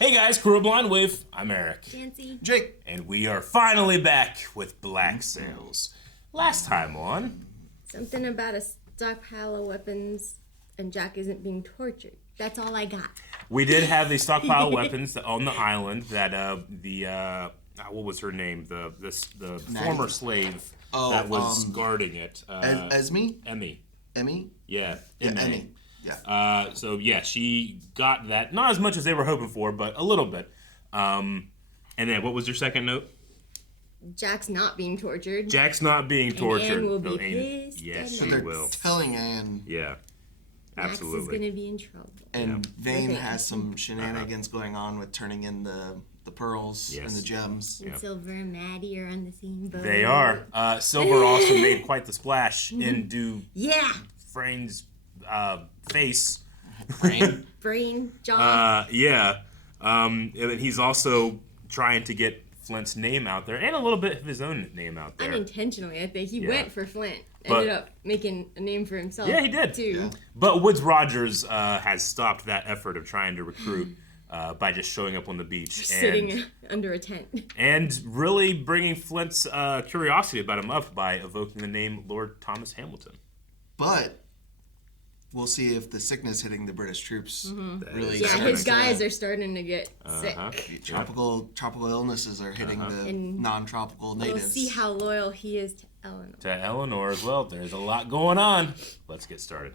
Hey guys, Blind with I'm Eric. Janci. Jake. And we are finally back with Black Sails. Last time on... Something about a stockpile of weapons and Jack isn't being tortured. That's all I got. We did have a stockpile of weapons on the island that what was her name? The former slave that was guarding it. Esme? Emmy. Emmy? Yeah. Emmy. Yeah. She got that. Not as much as they were hoping for, but a little bit. And then what was your second note? Jack's not being tortured. Jack's not being tortured. And Anne will be pissed. Yes, So she they're will. telling Anne. Yeah. Absolutely. Max is going to be in trouble. And Vane has some shenanigans going on with turning in the pearls and the gems. And Silver and Madi are on the same boat. They are. Silver also made quite the splash into Frane's face. Brain? John. And then he's also trying to get Flint's name out there and a little bit of his own name out there. Unintentionally, I think. He went for Flint. Ended up making a name for himself. Yeah, he did. Too. Yeah. But Woods Rogers has stopped that effort of trying to recruit by just showing up on the beach. Sitting under a tent. And really bringing Flint's curiosity about him up by evoking the name Lord Thomas Hamilton. But we'll see if the sickness hitting the British troops really his guys are starting to get sick. Tropical illnesses are hitting the non-tropical natives. We'll see how loyal he is to Eleanor. To Eleanor as well. There's a lot going on. Let's get started.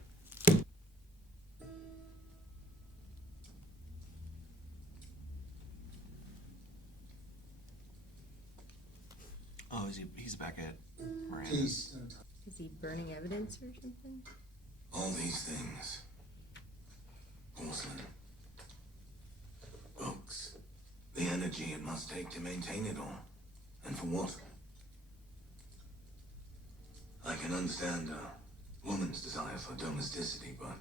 Oh, he's back at Marietta. Please. Is he burning evidence or something? All these things. Porcelain. Books. The energy it must take to maintain it all. And for what? I can understand a woman's desire for domesticity, but...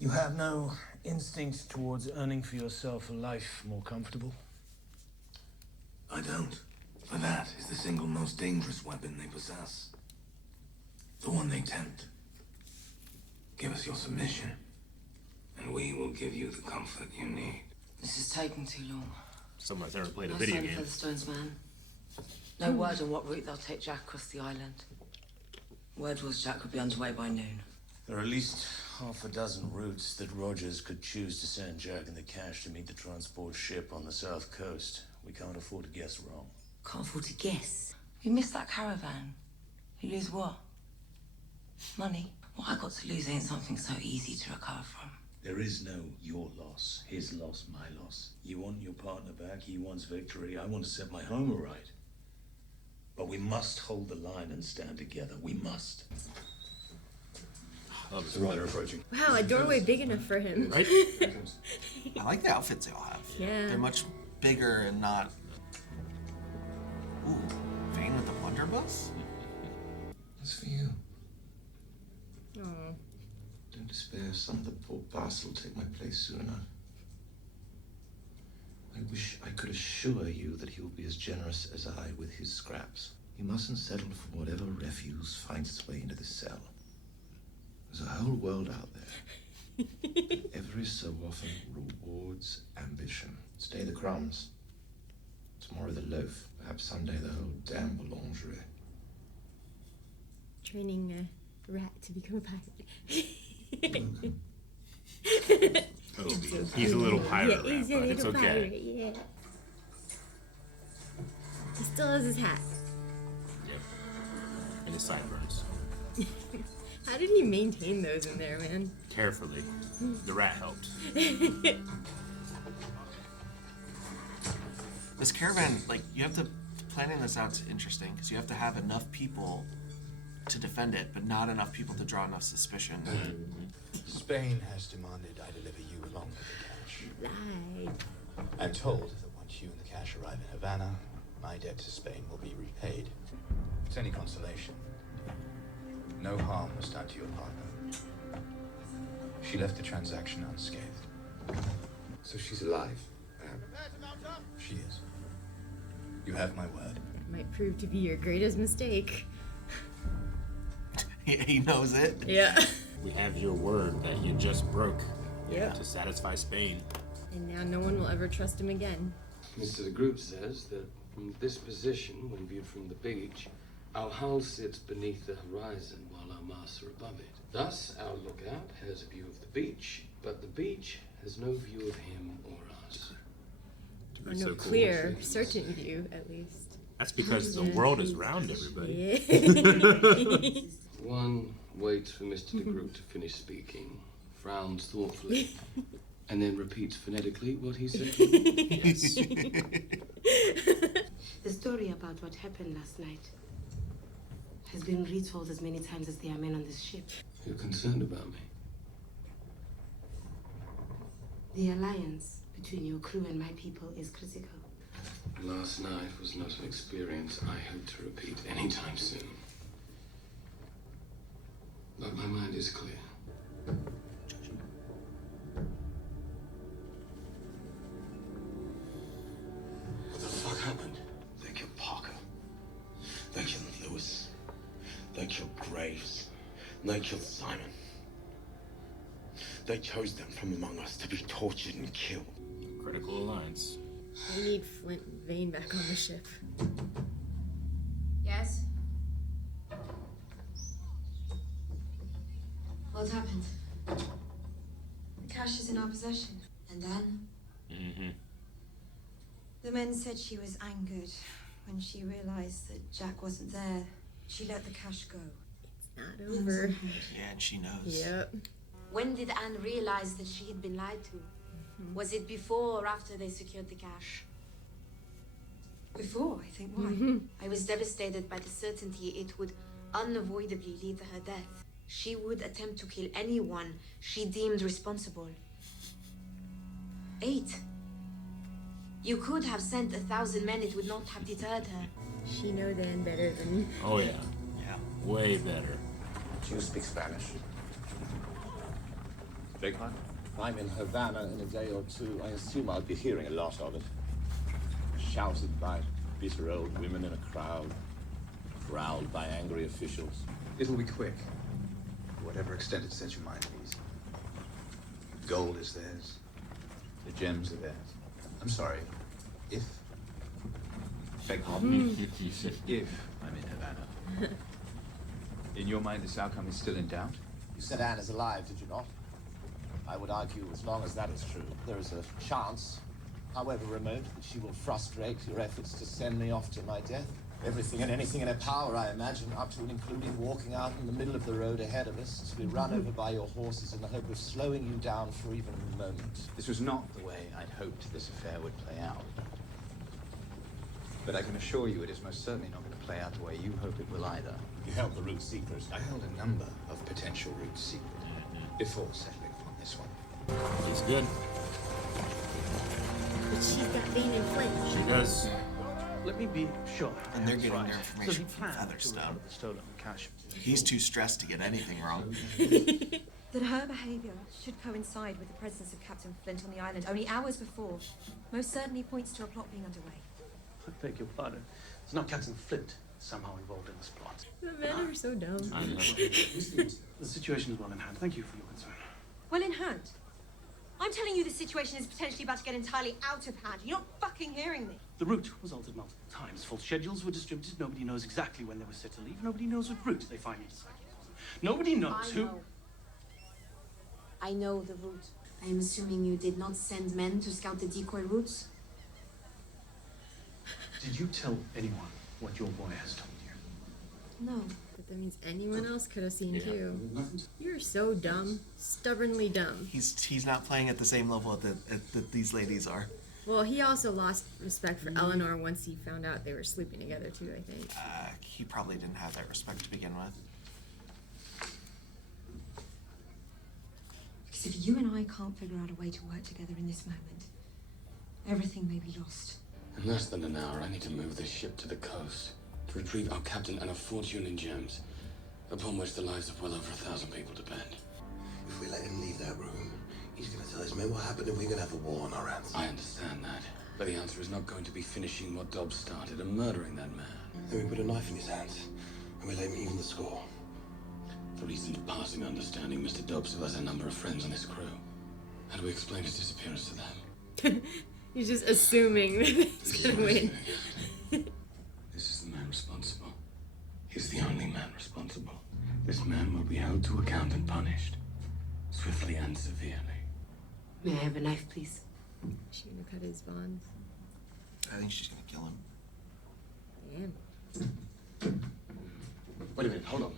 You have no instinct towards earning for yourself a life more comfortable? I don't. For that is the single most dangerous weapon they possess. The one they tempt. Give us your submission, and we will give you the comfort you need. This is taking too long. Someone's never played a No video sign game. of the Stones, man. No word on what route they'll take Jack across the island. Word was Jack would be underway by noon. There are at least half a dozen routes that Rogers could choose to send Jack and the cash to meet the transport ship on the south coast. We can't afford to guess wrong. Can't afford to guess. We missed that caravan. You lose what? Money. What I got to lose ain't something so easy to recover from. There is no your loss, his loss, my loss. You want your partner back, he wants victory. I want to set my home right. But we must hold the line and stand together. We must. Oh, the rider approaching. Wow, a doorway big enough for him. Right? I like the outfits they all have. Yeah. They're much bigger and not... Ooh, Vane with the blunderbuss? It's for you. Oh. Don't despair, son. The poor bastard will take my place soon enough. I wish I could assure you that he will be as generous as I with his scraps. He mustn't settle for whatever refuse finds its way into this cell. There's a whole world out there. Every so often rewards ambition. Stay the crumbs. Tomorrow the loaf. Perhaps someday the whole damn boulangerie. Training a rat to become a pirate. He's a little pirate Yeah, he's a rat, but little it's okay. pirate, yeah. He still has his hat. Yep. And his sideburns. How did he maintain those in there, man? Carefully. The rat helped. This caravan, like, you have to... Planning this out's interesting, because you have to have enough people to defend it, but not enough people to draw enough suspicion. Spain has demanded I deliver you along with the cash. Lied. I'm told that once you and the cash arrive in Havana, my debt to Spain will be repaid. If it's any consolation, no harm was done to your partner. She left the transaction unscathed. So she's alive. She is. You have my word. Might prove to be your greatest mistake. He knows it. Yeah. We have your word that you just broke Yeah. to satisfy Spain. And now no one will ever trust him again. Mr. de Groot says that from this position, when viewed from the beach, our hull sits beneath the horizon while our masts are above it. Thus, our lookout has a view of the beach, but the beach has no view of him or us. Or no clear, certain view, at least. That's because the world is round, everybody. Yeah. One waits for Mr. de Groot to finish speaking, frowns thoughtfully, and then repeats phonetically what he said. Yes. The story about what happened last night has been retold as many times as there are men on this ship. You're concerned about me? The alliance between your crew and my people is critical. Last night was not an experience I hope to repeat anytime soon. But my mind is clear. What the fuck happened? They killed Parker. They killed Lewis. They killed Graves. And they killed Simon. They chose them from among us to be tortured and killed. Critical alliance. I need Flint and Vane back on the ship. Yes? What happened? The cash is in our possession. And then? Mm-hmm. The men said she was angered when she realized that Jack wasn't there. She let the cash go. Not over. Yeah, and she knows. Yep. When did Anne realize that she had been lied to? Was it before or after they secured the cash? Before, I think. Why? I was devastated by the certainty it would unavoidably lead to her death. She would attempt to kill anyone she deemed responsible. 8. You could have sent 1,000 men, it would not have deterred her. She knows Anne better than... Oh, yeah. Yeah. Way better. Do you speak Spanish? Beg pardon? I'm in Havana in a day or two. I assume I'll be hearing a lot of it. Shouted by bitter old women in a crowd. Growled by angry officials. It'll be quick. To whatever extent it sets your mind at ease. Gold is theirs. The gems are theirs. I'm sorry. If... Beg pardon? If I'm in Havana. In your mind, this outcome is still in doubt? You said Anne is alive, did you not? I would argue, as long as that is true, there is a chance, however remote, that she will frustrate your efforts to send me off to my death. Everything and anything in her power, I imagine, up to and including walking out in the middle of the road ahead of us to be run over by your horses in the hope of slowing you down for even a moment. This was not the way I'd hoped this affair would play out. But I can assure you it is most certainly not going to play out the way you hope it will either. You held the route secret. I held a number of potential routes secret before settling on this one. He's good. But she's got Vane and Flint. She does. Let me be sure. And they're getting Right. their So information he from planned to Featherstone. recover the stolen cash. He's too stressed to get anything wrong. That her behaviour should coincide with the presence of Captain Flint on the island only hours before most certainly points to a plot being underway. I beg your pardon. It's not Captain Flint somehow involved in this plot. The men are so dumb. I know. The situation is well in hand. Thank you for your concern. Well in hand. I'm telling you the situation is potentially about to get entirely out of hand. You're not fucking hearing me. The route was altered multiple times. False schedules were distributed. Nobody knows exactly when they were set to leave. Nobody knows what route they finally decided on. Nobody knows who... I know the route. I am assuming you did not send men to scout the decoy routes? Did you tell anyone what your boy has told you? No. But that means anyone else could have seen too. You're so dumb. Stubbornly dumb. He's not playing at the same level that these ladies are. Well, he also lost respect for Eleanor once he found out they were sleeping together too, I think. He probably didn't have that respect to begin with. Because if you and I can't figure out a way to work together in this moment, everything may be lost. In less than an hour, I need to move this ship to the coast to retrieve our captain and a fortune in gems, upon which the lives of well over 1,000 people depend. If we let him leave that room, he's going to tell his men what happened and we're going to have a war on our hands. I understand that, but the answer is not going to be finishing what Dobbs started and murdering that man. Then we put a knife in his hands and we let him even the score. For recent passing understanding, Mr. Dobbs still has a number of friends on his crew. How do we explain his disappearance to them? He's just assuming that he's gonna win. This is the man responsible. He's the only man responsible. This man will be held to account and punished, swiftly and severely. May I have a knife, please? She's gonna cut his bonds. I think she's gonna kill him. Damn. Wait a minute, hold on.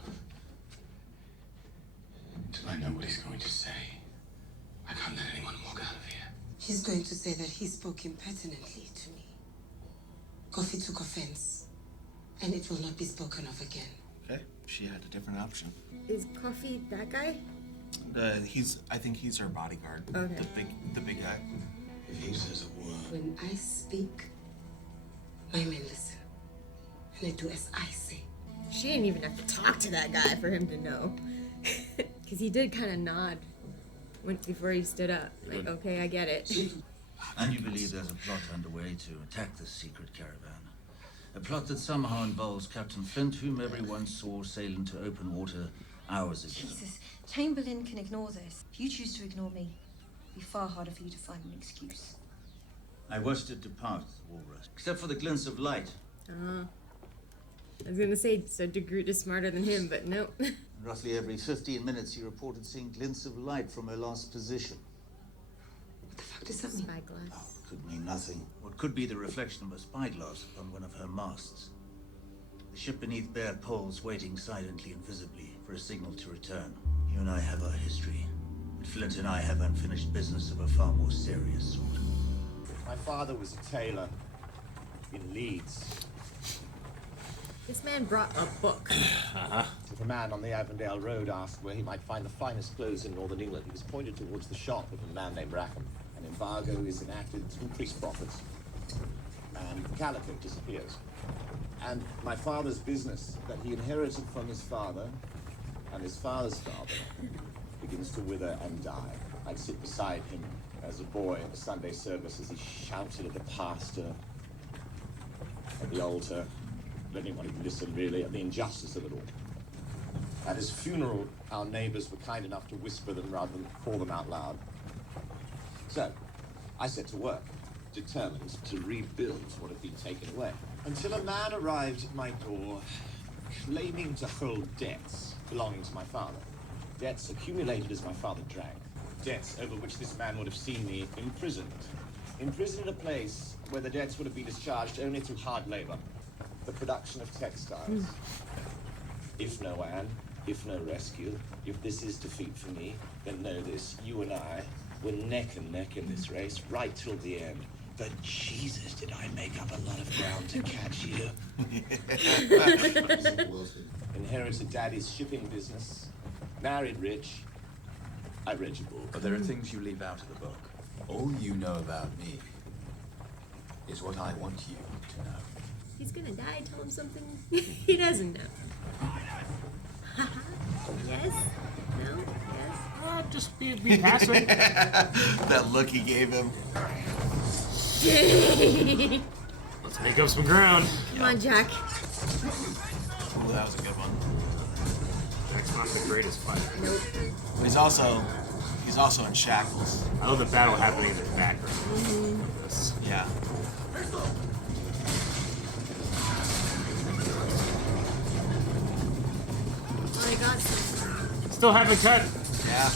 Until I know what he's going to say, I can't let anyone walk out of here. He's going to say that he spoke impertinently to me. Coffee took offense, and it will not be spoken of again. Okay, she had a different option. Is Coffee that guy? I think he's her bodyguard. Okay. The big guy. If he says a word. When I speak, my men listen, and they do as I say. She didn't even have to talk to that guy for him to know. Because he did kind of nod before he stood up. Like, okay, I get it. And you believe there's a plot underway to attack this secret caravan? A plot that somehow involves Captain Flint, whom everyone saw sail into open water hours ago. Jesus, Chamberlain can ignore this. If you choose to ignore me, it'll be far harder for you to find an excuse. I watched it depart, Walrus, except for the glints of light. I was gonna say, so De Groot is smarter than him, but nope. Roughly every 15 minutes, he reported seeing glints of light from her last position. What the fuck does that mean? Spyglass. Could mean nothing. What could be the reflection of a spyglass upon one of her masts. The ship beneath bare poles waiting silently and visibly for a signal to return. You and I have our history, but Flint and I have unfinished business of a far more serious sort. My father was a tailor in Leeds. This man brought a book. If a man on the Avondale Road asked where he might find the finest clothes in Northern England, he was pointed towards the shop of a man named Rackham. An embargo is enacted to increase profits, and calico disappears. And my father's business that he inherited from his father and his father's father begins to wither and die. I'd sit beside him as a boy at the Sunday service as he shouted at the pastor, at the altar, anyone who can listen really, at the injustice of it all. At his funeral, our neighbors were kind enough to whisper them rather than call them out loud. So, I set to work, determined to rebuild what had been taken away. Until a man arrived at my door, claiming to hold debts belonging to my father. Debts accumulated as my father drank. Debts over which this man would have seen me imprisoned. Imprisoned at a place where the debts would have been discharged only through hard labor. The production of textiles. If no Anne, if no rescue, if this is defeat for me, then know this, you and I were neck and neck in this race, right till the end. But Jesus, did I make up a lot of ground to catch you. Inherited Daddy's shipping business, married rich. I read your book. But there are things you leave out of the book. All you know about me is what I want you to know. He's gonna die. Tell him something he doesn't know. Yes? No? Yes? Just be passive. That look he gave him. Let's make up some ground. Come on, Jack. Ooh, that was a good one. Jack's not the greatest fighter. Nope. But he's also in shackles. I love the battle happening in the background. Yeah. Oh, I got some. Still haven't cut. Yeah.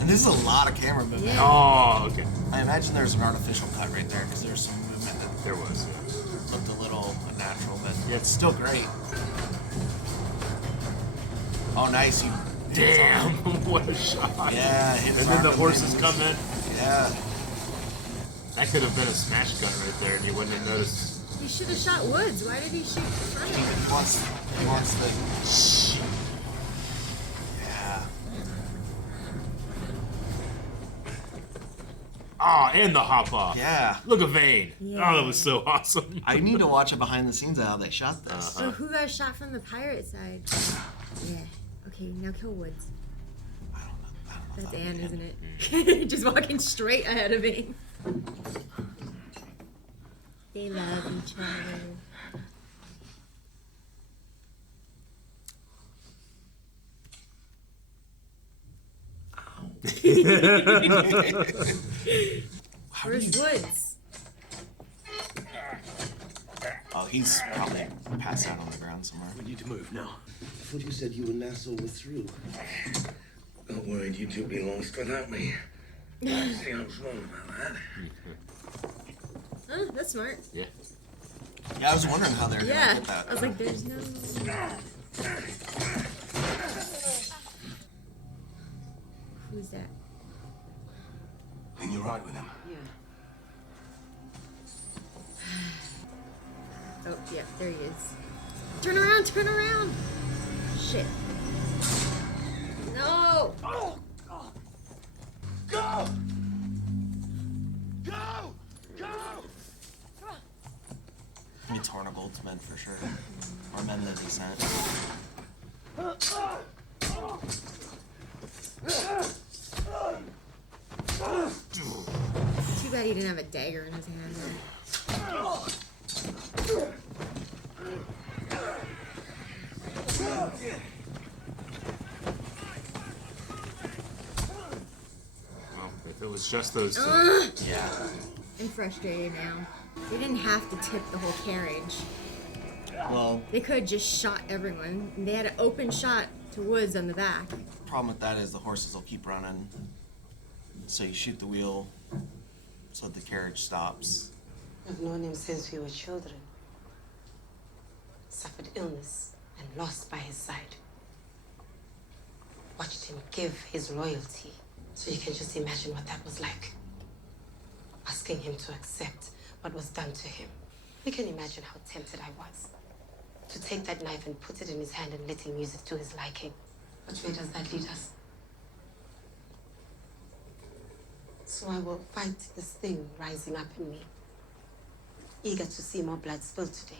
And this is a lot of camera movement. Yeah. Oh, okay. I imagine there's an artificial cut right there because there's some movement that There was. looked a little unnatural, but yeah, it's still great. Oh, nice. Damn, what a shot. Yeah, and then the horses come in. Yeah. That could have been a smash cut right there and you wouldn't have noticed. He should have shot Woods. Why did he shoot Fronting? He wants the... Yeah. Oh, and the hop off. Yeah. Look at Vane. Yeah. Oh, that was so awesome. I need to watch a behind the scenes of how they shot this. So who got shot from the pirate side? Yeah. Okay, now kill Woods. I don't know. That's Anne, isn't it? Just walking straight ahead of me. They love each other. Ow. Where's Woods? Oh, he's probably passed out on the ground somewhere. We need to move now. I thought you said you and Nassau were through. Not worried you two be lost without me. See, I was wrong about that. Oh, that's smart. Yeah. Yeah, I was wondering how they're gonna get that. I was like, there's no. Who's that? And you're right with him. Yeah. Oh, yeah, there he is. Turn around, turn around! Shit. No! Oh! Go! Go! Go! I mean, Tornagold's meant for sure. Or men the descent. Too bad he didn't have a dagger in his hand. Well, if it was just those two. Yeah. I'm frustrated now. They didn't have to tip the whole carriage. Well, They could have just shot everyone. They had an open shot to Woods on the back. problem with that is the horses will keep running. So you shoot the wheel so the carriage stops. I've known him since we were children. Suffered illness and lost by his side. Watched him give his loyalty. So you can just imagine what that was like. Asking him to accept what was done to him. You can imagine how tempted I was. To take that knife and put it in his hand and let him use it to his liking. Which way does that lead us? So I will fight this thing rising up in me. Eager to see more blood spilled today.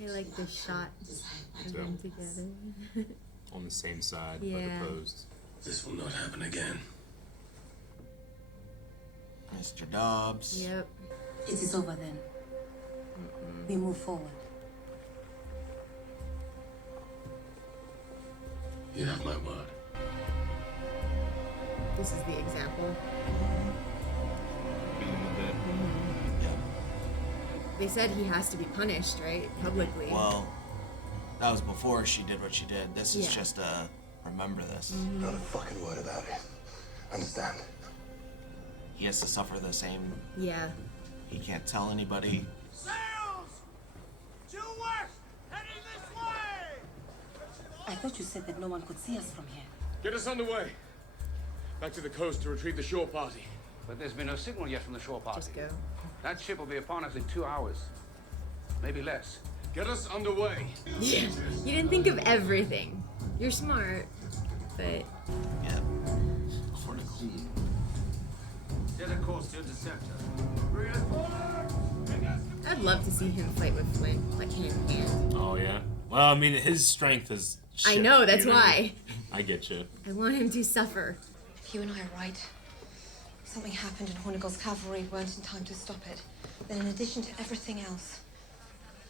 I like the shot of them together. On the same side, Yeah. like opposed. This will not happen again. Mr. Dobbs. Yep. It is over then. We move forward. You have my word. This is the example. They said he has to be punished, right? Publicly. Well, that was before she did what she did. This is Yeah. just a remember this. Not a fucking word about it. Understand? He has to suffer the same. Yeah. He can't tell anybody. I thought you said that no one could see us from here. Get us underway. Back to the coast to retrieve the shore party. But there's been no signal yet from the shore party. Just go. That ship will be upon us in 2 hours. Maybe less. Get us underway. Yeah. You didn't think of everything. You're smart, but Yeah. Set a course to Interceptor. I'd love to see him fight with Flint, like hand in hand. Oh yeah. Well, I mean, his strength is. I shit, know, that's you why. I get you. I want him to suffer. If you and I are right, something happened and Hornigal's cavalry weren't in time to stop it, then in addition to everything else,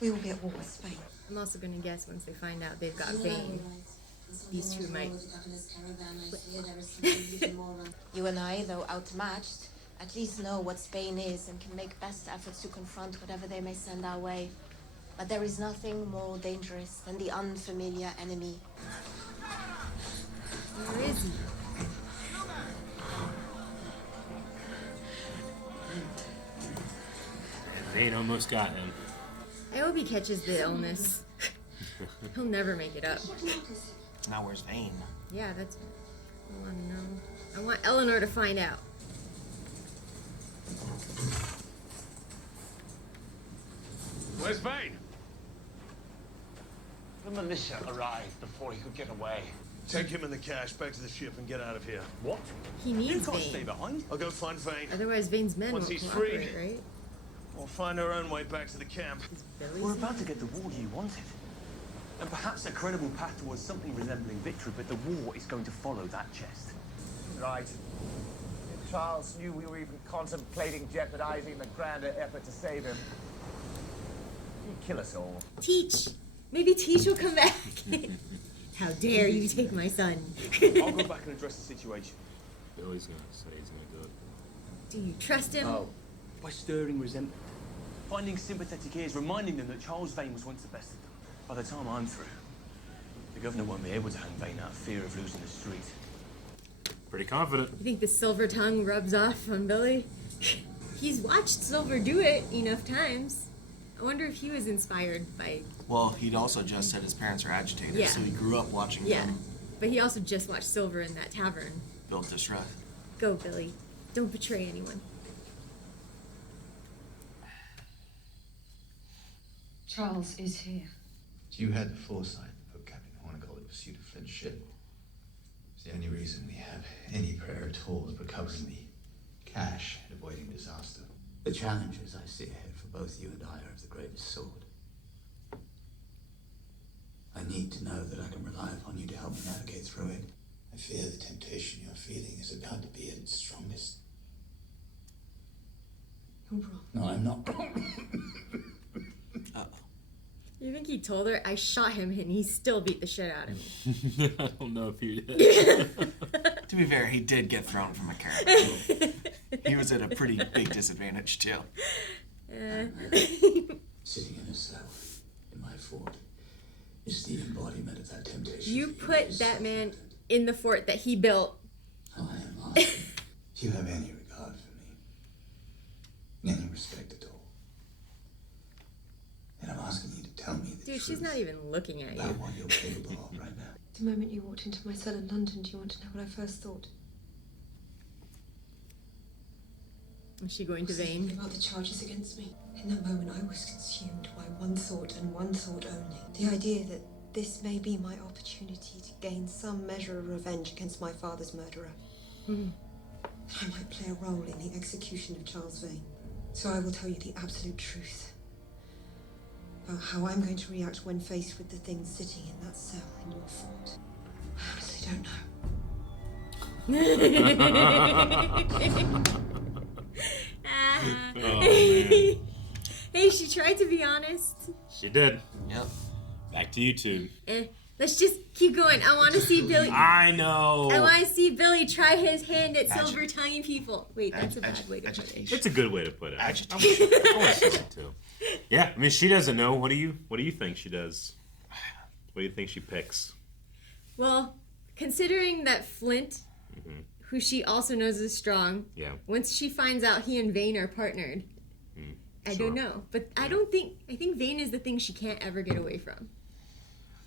we will be at war with Spain. I'm also gonna guess once they find out they've got Vane, these two might. You and I, though outmatched, at least know what Spain is and can make best efforts to confront whatever they may send our way. But there is nothing more dangerous than the unfamiliar enemy. Where is he? Vane almost got him. I hope he catches the illness. He'll never make it up. Now where's Vane? Yeah, that's what I want to know. I want Eleanor to find out. Where's Vane? The militia arrived before he could get away. Take him and the cash back to the ship and get out of here. What? He needs You can't Vane. stay behind. I'll go find Vane. Otherwise, Vane's men Once won't he's cooperate, free, right? we'll find our own way back to the camp. We're about to get the war you wanted. And perhaps a credible path towards something resembling victory, but the war is going to follow that chest. Right. If Charles knew we were even contemplating jeopardizing the grander effort to save him, he'd kill us all. Teach! Maybe Teach will come back. How dare you take my son? I'll go back and address the situation. Billy's gonna say he's gonna do it. Do you trust him? Oh, by stirring resentment. Finding sympathetic ears, reminding them that Charles Vane was once the best of them. By the time I'm through, the governor won't be able to hang Vane out of fear of losing the street. Pretty confident. You think the silver tongue rubs off on Billy? He's watched Silver do it enough times. I wonder if he was inspired by... Well, he'd also just said his parents are agitators, Yeah. so he grew up watching Yeah, them but he also just watched Silver in that tavern. build distress. Go, Billy. Don't betray anyone. Charles is here. You had the foresight to put Captain Hornigold in pursuit of Flint's ship. It's the only reason we have any prayer at all of recovering the cash and avoiding disaster. The challenges I see ahead for both you and I are of the greatest sort. I need to know that I can rely upon you to help me navigate through it. I fear the temptation you're feeling is about to be at its strongest. You're wrong. No, I'm not. You think he told her? I shot him and he still beat the shit out of me. I don't know if he did. To be fair, he did get thrown from a caravan. He was at a pretty big disadvantage, too. Sitting in a cell in my fort is the embodiment of that temptation. You put that man in the fort that he built. I am asking if you have any regard for me, any respect at all. And I'm asking you to tell me the Dude, truth she's not even looking at about you. what you're capable of right now. The moment you walked into my cell in London, do you want to know what I first thought? Is she going to Was thinking Vane? about the charges against me. In that moment, I was consumed by one thought and one thought only. The idea that this may be my opportunity to gain some measure of revenge against my father's murderer. Hmm. That I might play a role in the execution of Charles Vane. So I will tell you the absolute truth about how I'm going to react when faced with the things sitting in that cell in your fort. I honestly don't know. Oh, man. Hey, she tried to be honest. She did. Yep. Back to YouTube. Let's just keep going. I want to see Billy. I know. I want to see Billy try his hand at silver tonguing people. Wait, that's a bad way to put it. It's a good way to put it. I want to see it too. Yeah, I mean, she doesn't know. What do you think she does? What do you think she picks? Well, considering that Flint, who she also knows is strong, once she finds out he and Vane are partnered, I don't know. But I think Vane is the thing she can't ever get away from.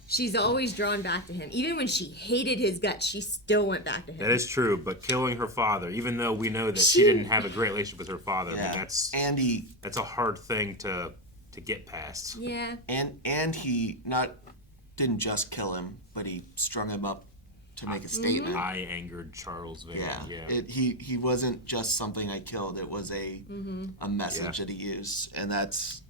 She's always drawn back to him. Even when she hated his guts, she still went back to him. That is true, but killing her father, even though we know that she didn't have a great relationship with her father, but that's a hard thing to get past. Yeah. And he didn't just kill him, but he strung him up to make a statement. I angered Charles Vane. Yeah. He wasn't just something I killed. It was a message that he used, and that's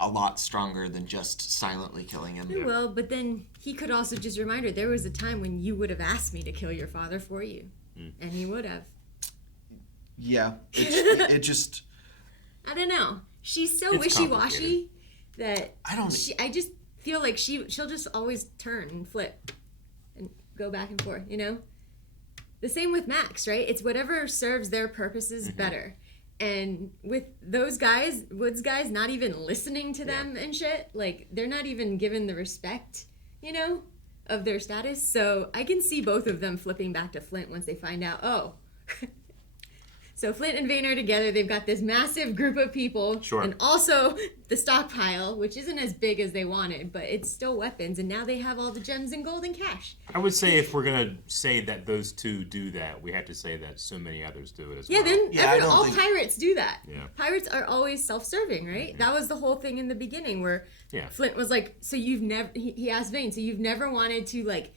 a lot stronger than just silently killing him. Well, but then he could also just remind her there was a time when you would have asked me to kill your father for you, and he would have. Yeah, it just. I don't know. She's so wishy-washy that I just feel like she'll just always turn and flip and go back and forth. You know. The same with Max, right? It's whatever serves their purposes better. And with those guys, Woods guys, not even listening to them and shit, like, they're not even given the respect, you know, of their status. So I can see both of them flipping back to Flint once they find out, oh. So Flint and Vane are together. They've got this massive group of people. Sure. And also the stockpile, which isn't as big as they wanted, but it's still weapons. And now they have all the gems and gold and cash. I would say if we're going to say that those two do that, we have to say that so many others do it as well. Then all pirates do that. Yeah. Pirates are always self-serving, right? That was the whole thing in the beginning where Flint was like, so you've never, he asked Vane, so you've never wanted to, like,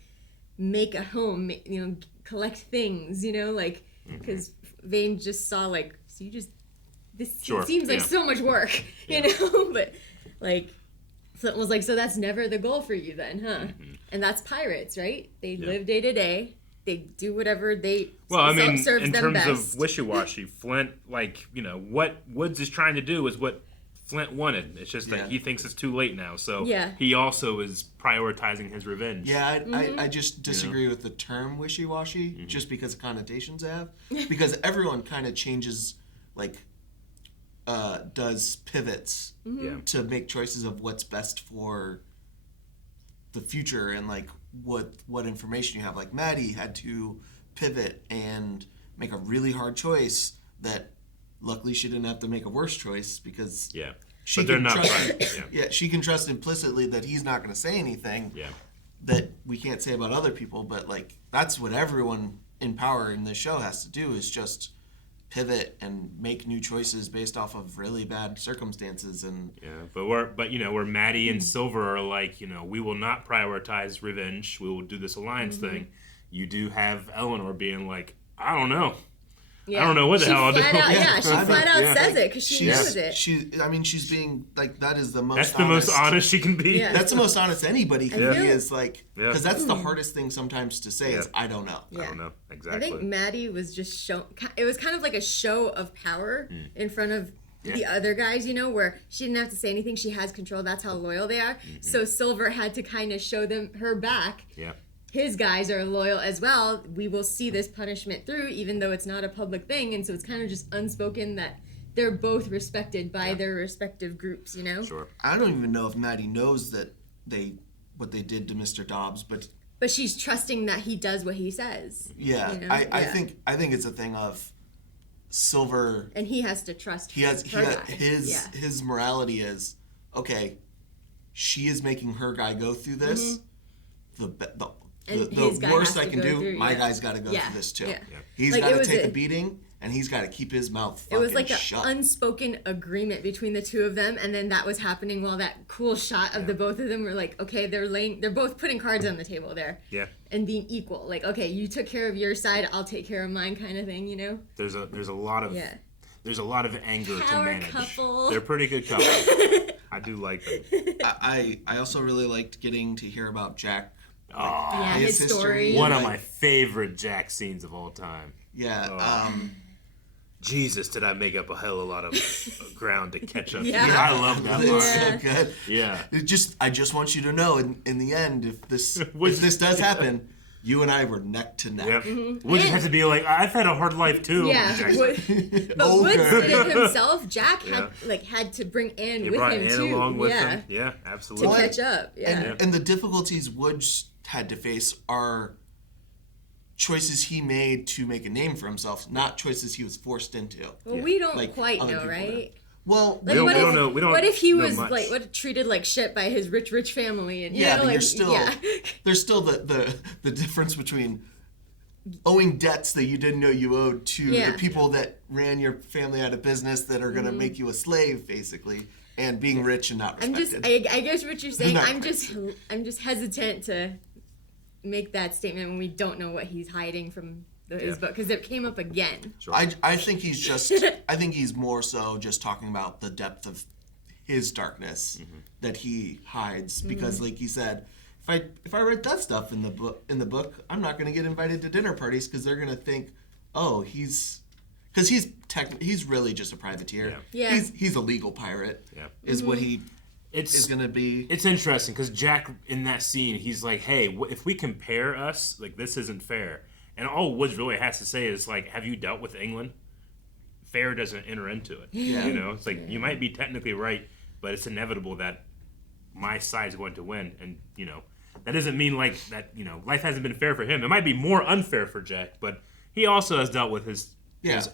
make a home, you know, collect things, you know, like, because Vane just saw, like, so you just, this seems like so much work, you know? But, like, Flint was like, so that's never the goal for you then, huh? And that's pirates, right? They live day to day. They do whatever they serves in them terms of wishy-washy, Flint, like, you know, what Woods is trying to do is what Flint wanted. It's just that he thinks it's too late now. So Yeah. he also is prioritizing his revenge. Yeah, I just disagree with the term wishy-washy, just because of connotations they have. Because everyone kind of changes, like, does pivots to make choices of what's best for the future and, like, what information you have. Like, Madi had to pivot and make a really hard choice that luckily she didn't have to make a worse choice because she but they're can not trust she can trust implicitly that he's not going to say anything that we can't say about other people, but like that's what everyone in power in this show has to do is just pivot and make new choices based off of really bad circumstances. And where Madi and Silver are like, we will not prioritize revenge, we will do this alliance thing. You do have Eleanor being like, I don't know. Yeah. I don't know what the hell I'll do. She flat out says it because she knows it. She's being like, that is the most That's the most honest she can be. Yeah. That's the most honest anybody can be is like, because that's the hardest thing sometimes to say is, I don't know. Yeah. I don't know. Exactly. I think Madi was just it was kind of like a show of power in front of the other guys, where she didn't have to say anything. She has control. That's how loyal they are. So Silver had to kind of show them her back. Yeah. His guys are loyal as well. We will see this punishment through, even though it's not a public thing. And so it's kind of just unspoken that they're both respected by their respective groups, Sure. I don't even know if Madi knows that what they did to Mr. Dobbs, but she's trusting that he does what he says. Yeah, I think it's a thing of Silver, and he has to trust. His morality is okay. She is making her guy go through this. The worst I can do, my guy's got to go through this too. Yeah. He's got to take a beating, and he's got to keep his mouth fucking shut. It was like an unspoken agreement between the two of them, and then that was happening while that cool shot of the both of them were like, okay, they're both putting cards on the table there. Yeah. And being equal. Like, okay, you took care of your side, I'll take care of mine kind of thing, There's a lot of anger Power to manage. Couple. They're pretty good couple. I do like them. I also really liked getting to hear about Jack. His story. One of my favorite Jack scenes of all time. Yeah. Jesus, did I make up a hell of a lot of ground to catch up? Yeah. I love that line. It's so good. Yeah. I just want you to know, in the end, if this does happen, you and I were neck to neck. Yep. We'll just have to be like, I've had a hard life too. Yeah. But Woods did it himself. Jack had to bring Anne with him too. Along with him. Yeah, absolutely. To catch up. Yeah. And the difficulties Woods had to face are choices he made to make a name for himself, not choices he was forced into. Well, we don't quite know, right? Well, we don't know. What if he was treated like shit by his rich family? And there's still the difference between owing debts that you didn't know you owed to the people that ran your family out of business that are going to make you a slave, basically. And being rich and not respected. I guess what you're saying. I'm just hesitant to make that statement when we don't know what he's hiding from his book because it came up again. Sure. I think he's I think he's more so just talking about the depth of his darkness that he hides because, like he said, if I write that stuff in the book, I'm not going to get invited to dinner parties because they're going to think, oh, he's really just a privateer. Yeah. He's a legal pirate. Yeah. Is what he is going to be. It's interesting because Jack in that scene, he's like, "Hey, if we compare us, like this isn't fair." And all Woods really has to say is like, "Have you dealt with England?" Fair doesn't enter into it. Yeah. It's like you might be technically right, but it's inevitable that my side's going to win, and that doesn't mean like that. Life hasn't been fair for him. It might be more unfair for Jack, but he also has dealt with his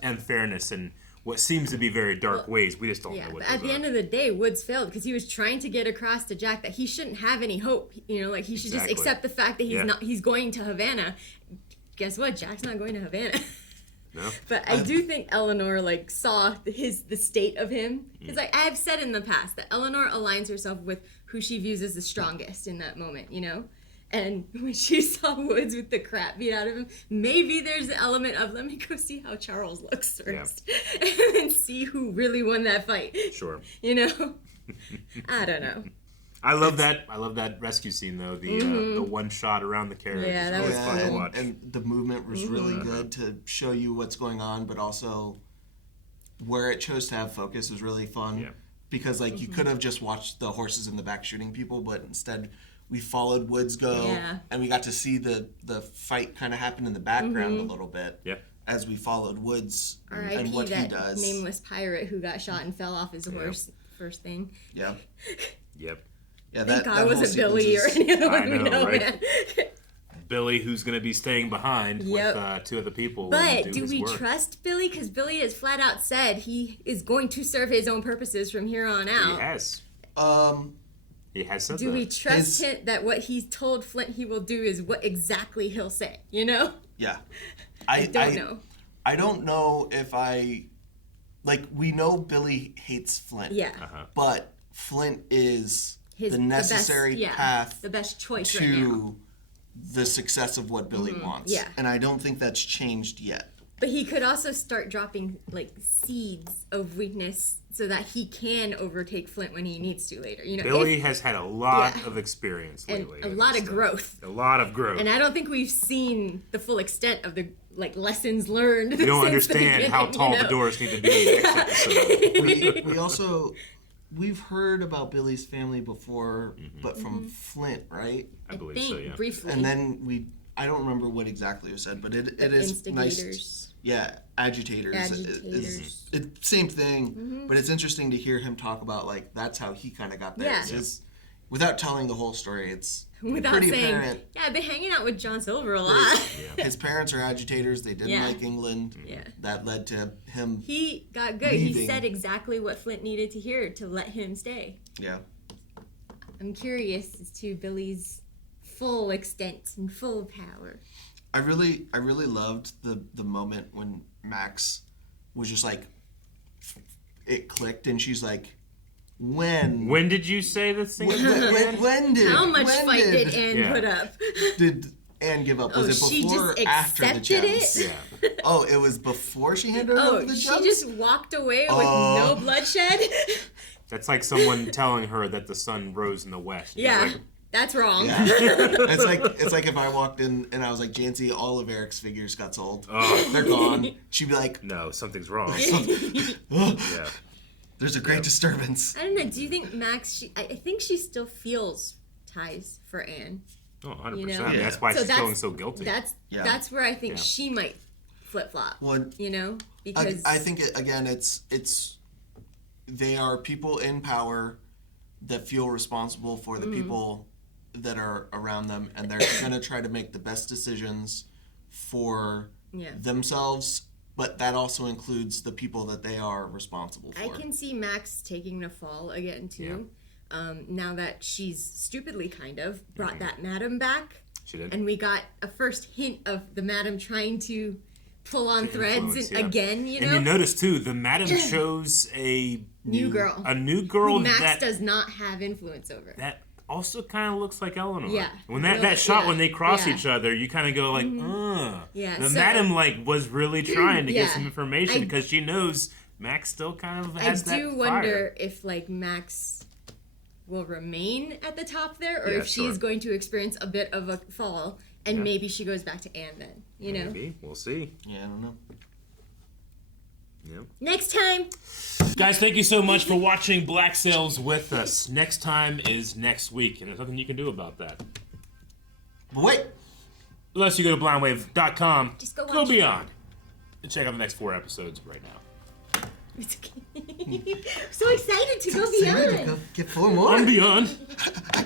unfairness and what seems to be very dark ways. We just don't know what. But at the end of the day, Woods failed because he was trying to get across to Jack that he shouldn't have any hope. Like he should just accept the fact that he's going to Havana. Guess what? Jack's not going to Havana. No. But I do think Eleanor saw the state of him because I've said in the past that Eleanor aligns herself with who she views as the strongest in that moment. And when she saw Woods with the crap beat out of him, maybe there's an element of let me go see how Charles looks first, and then see who really won that fight. Sure. I don't know. I love that rescue scene though. The one shot around the carriage. Yeah, that was fun to watch. And the movement was really good to show you what's going on, but also where it chose to have focus was really fun. because like you could have just watched the horses in the back shooting people, but instead we followed Woods go, and we got to see the fight kind of happen in the background a little bit. As we followed Woods and what he does. Nameless pirate who got shot and fell off his horse first thing. Yep. Yeah, thank God it wasn't Billy or any other one we know. Right? Billy, who's going to be staying behind with 2 other people. But do we trust Billy? Because Billy has flat out said he is going to serve his own purposes from here on out. He has. He has said Do we trust him that what he's told Flint he will do is what exactly he'll say? You know? Yeah. I don't know. I don't know if we know Billy hates Flint. Yeah. But Flint is the necessary path the best choice to right now. The success of what Billy wants. Yeah. And I don't think that's changed yet. But he could also start dropping like seeds of weakness so that he can overtake Flint when he needs to later. You know, Billy has had a lot of experience lately. And a lot of growth. A lot of growth. And I don't think we've seen the full extent of the lessons learned. You don't understand how tall the doors need to be next episode. We also we've heard about Billy's family before, but from Flint, right? I believe so, yeah. Briefly. And then I don't remember what exactly was said, but it is nice. Yeah, agitators. It's same thing, but it's interesting to hear him talk about that's how he kind of got there. Yeah. Without telling the whole story, it's without pretty saying, apparent. Yeah, I've been hanging out with John Silver a lot. His parents are agitators. They didn't like England. Yeah. That led to him. He got good. Leaving. He said exactly what Flint needed to hear to let him stay. Yeah. I'm curious as to Billy's full extent and full power. I really loved the moment when Max was just it clicked, and she's like, When did you say this thing? How much fight did Anne put up? Did Anne give up? Was it before or after the gems? Yeah. Oh, it was before she handed over the gems? She just walked away with no bloodshed? That's like someone telling her that the sun rose in the west. Yeah. That's wrong. Yeah. It's like if I walked in and I was like, Janci, all of Eric's figures got sold. Oh. They're gone. She'd be like, no, something's wrong. Yeah. There's a great disturbance. I don't know. Do you think Max, I think she still feels ties for Anne. Oh, 100%. That's why she's feeling so guilty. That's where I think she might flip-flop. Well, because I think, it's they are people in power that feel responsible for the people that are around them, and they're going to try to make the best decisions for themselves, but that also includes the people that they are responsible for. I can see Max taking a fall again, too. Yeah. Now that she's stupidly brought that madam back. She did. And we got a first hint of the madam trying to pull on threads again, you know? And you notice, too, the madam chose a new girl. A new girl who Max that does not have influence over. That also kind of looks like Eleanor. Yeah. When that shot when they cross each other, you kind of go like, Yeah. The madam was really trying to get some information because she knows Max still kind of has that I do wonder if Max will remain at the top there, or if she's going to experience a bit of a fall, and maybe she goes back to Anne then. You know? Maybe. We'll see. Yeah, I don't know. Yep. Next time. Guys, thank you so much for watching Black Sails with us. Next time is next week, and there's nothing you can do about that. But wait! Unless you go to blindwave.com, just go beyond, and check out the next 4 episodes right now. So excited to go beyond. To go get 4 more. I'm beyond. I